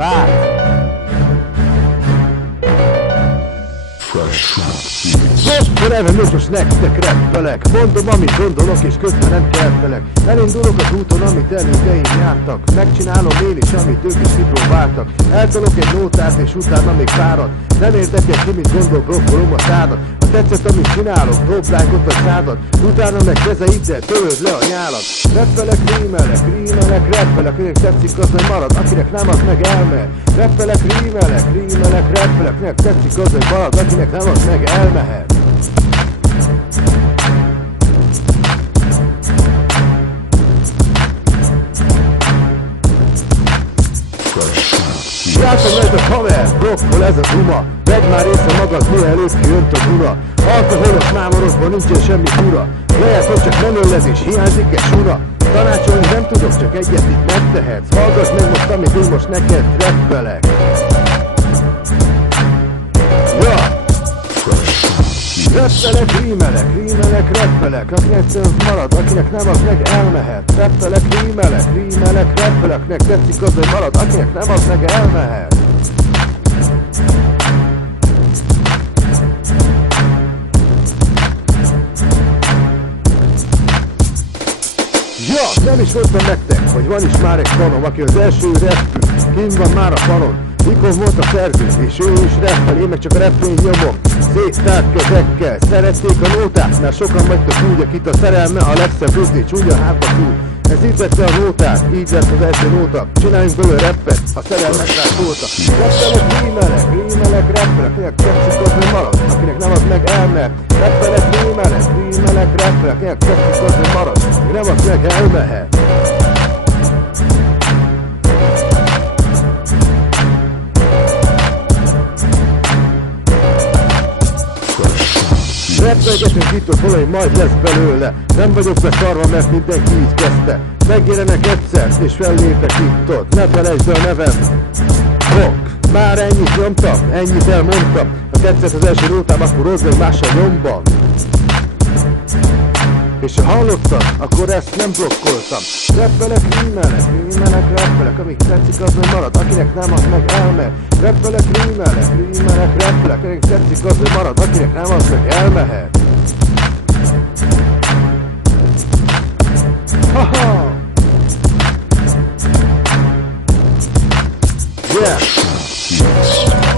Várj! Forever most nektek rappelek. Mondom, amit gondolok, és közben nem keltelek. Elindulok az úton, amit elődeim jártak. Megcsinálom én is, amit ők is kipróbáltak. Eltolok egy nótát, és utána még fárad. Nem érdekel ki, mit gondol, blokkolom a szádat. Ha tetszett, amit csinálok, dobd lájkot vagy szádat. Utána meg kezeiddel töröd le a nyálat. Rappelek, rímelek, rappelek. Akinek tetszik, az meg marad, akinek nem, az meg elmehet. Rappelek, rímelek, rappelek. Akinek tetszik, az meg marad, akinek nem, az meg elmehet. Látom ez a haver, blokkol ez a duma. Vedd már észre magad, mielőtt kijönt a Duna. Alkoholos mámorosban nincsen semmi fura. Lehet, hogy csak menőlezés, hiányzik egy suna. Tanácsolni nem tudok, csak egyet itt megtehetsz. Hallgass meg most, amit én most neked rappelek. Ja! Rappelek, rímelek, rappelek. Akinek marad, akinek nem, az meg elmehet. Rappelek, rímelek, rappelek. Akinek tetszik, az meg marad, akinek nem, az meg elmehet. Ja, nem is mondtam nektek, hogy van is már egy fanom, aki az első rappű, kint van már a fanon. Mikor volt a szerző, és ő is rappel, én meg csak a refrén nyomom. Széttárt kezekkel, szerették a nótát, mert sokan vagytok úgy, akit a szerelme a legszebb rögni, csúnya hátba túl. Ez így vette a nótát, így lett az első nóta. Csináljunk belőle rappet, a szerelmet rá szólta. Rappelek, rímelek, akinek tetszik, az meg marad, akinek nem, az meg elmehet. Rappelek, rímelek, akinek tetszik, az meg marad, akinek nem, az meg elmehet. Rappelgetünk itt ott valami, majd lesz belőle. Nem vagyok beszarva, mert mindenki így kezdte. Megjelenek egyszer, és fellépek itt ott. Ne felejtsd a nevem, Rock. Már ennyit nyomtam, ennyit elmondtam. Ha tetszett az első nótám, akkor hozd meg mással nyomban. És ha hallottad, akkor ezt nem blokkoltam. Rappelek, rímelek, amíg tetszik, az meg marad, akinek nem, az meg elmehet. Rappelek, rappelek, akinek tetszik, az meg marad, akinek nem, az meg elmehet. Haha! Yeah!